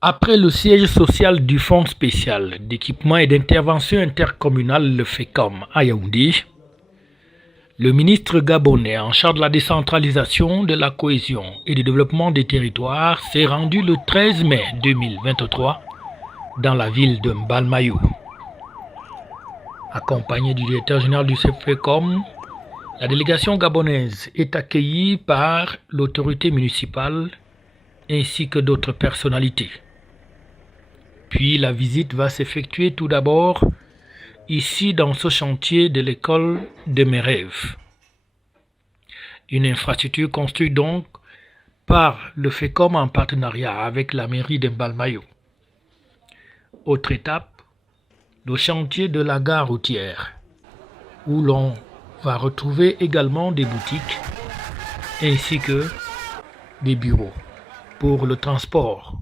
Après le siège social du Fonds spécial d'équipement et d'intervention intercommunale, le FECOM, à Yaoundé, le ministre gabonais en charge de la décentralisation, de la cohésion et du développement des territoires s'est rendu le 13 mai 2023 dans la ville de Mbalmayou. Accompagné du directeur général du FECOM, la délégation gabonaise est accueillie par l'autorité municipale ainsi que d'autres personnalités. Puis la visite va s'effectuer tout d'abord ici dans ce chantier de l'école de mes rêves. Une infrastructure construite donc par le FECOM en partenariat avec la mairie de Mbalmayou. Autre étape, le chantier de la gare routière, où l'on va retrouver également des boutiques ainsi que des bureaux pour le transport.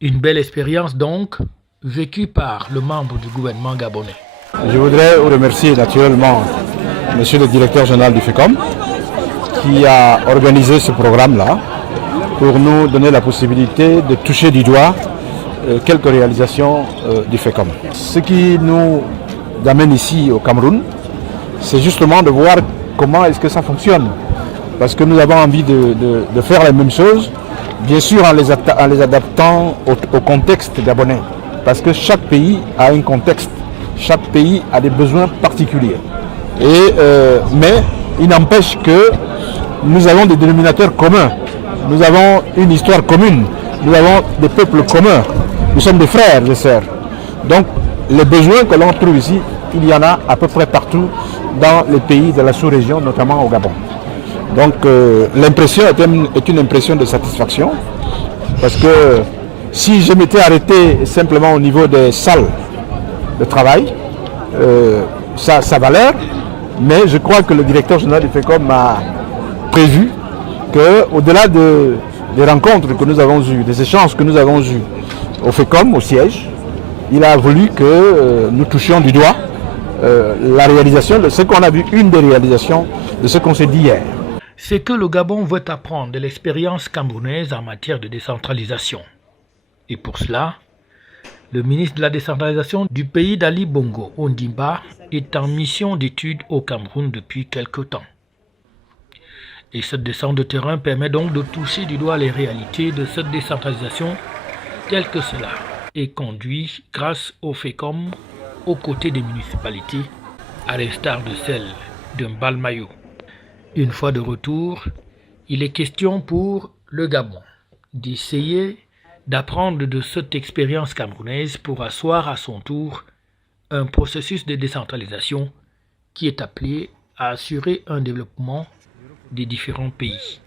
Une belle expérience donc, vécue par le membre du gouvernement gabonais. Je voudrais remercier naturellement Monsieur le directeur général du FECOM qui a organisé ce programme-là pour nous donner la possibilité de toucher du doigt quelques réalisations du FECOM. Ce qui nous amène ici au Cameroun, c'est justement de voir comment est-ce que ça fonctionne. Parce que nous avons envie de faire la même chose, bien sûr en les adaptant au contexte gabonais. Parce que chaque pays a un contexte, chaque pays a des besoins particuliers. Mais il n'empêche que nous avons des dénominateurs communs, nous avons une histoire commune, nous avons des peuples communs, nous sommes des frères et sœurs. Donc les besoins que l'on trouve ici, il y en a à peu près partout dans les pays de la sous-région, notamment au Gabon. Donc l'impression est une impression de satisfaction, parce que si je m'étais arrêté simplement au niveau des salles de travail, ça va l'air, mais je crois que le directeur général du FECOM a prévu qu'au-delà des rencontres que nous avons eues, des échanges que nous avons eus au FECOM, au siège, il a voulu que nous touchions du doigt la réalisation de ce qu'on a vu, une des réalisations de ce qu'on s'est dit hier. C'est que le Gabon veut apprendre de l'expérience camerounaise en matière de décentralisation. Et pour cela, le ministre de la décentralisation du pays d'Ali Bongo Ondimba est en mission d'études au Cameroun depuis quelque temps. Et cette descente de terrain permet donc de toucher du doigt les réalités de cette décentralisation telle que cela est conduit grâce au FECOM aux côtés des municipalités, à l'instar de celle de Mbalmayou. Une fois de retour, il est question pour le Gabon d'essayer d'apprendre de cette expérience camerounaise pour asseoir à son tour un processus de décentralisation qui est appelé à assurer un développement des différents pays.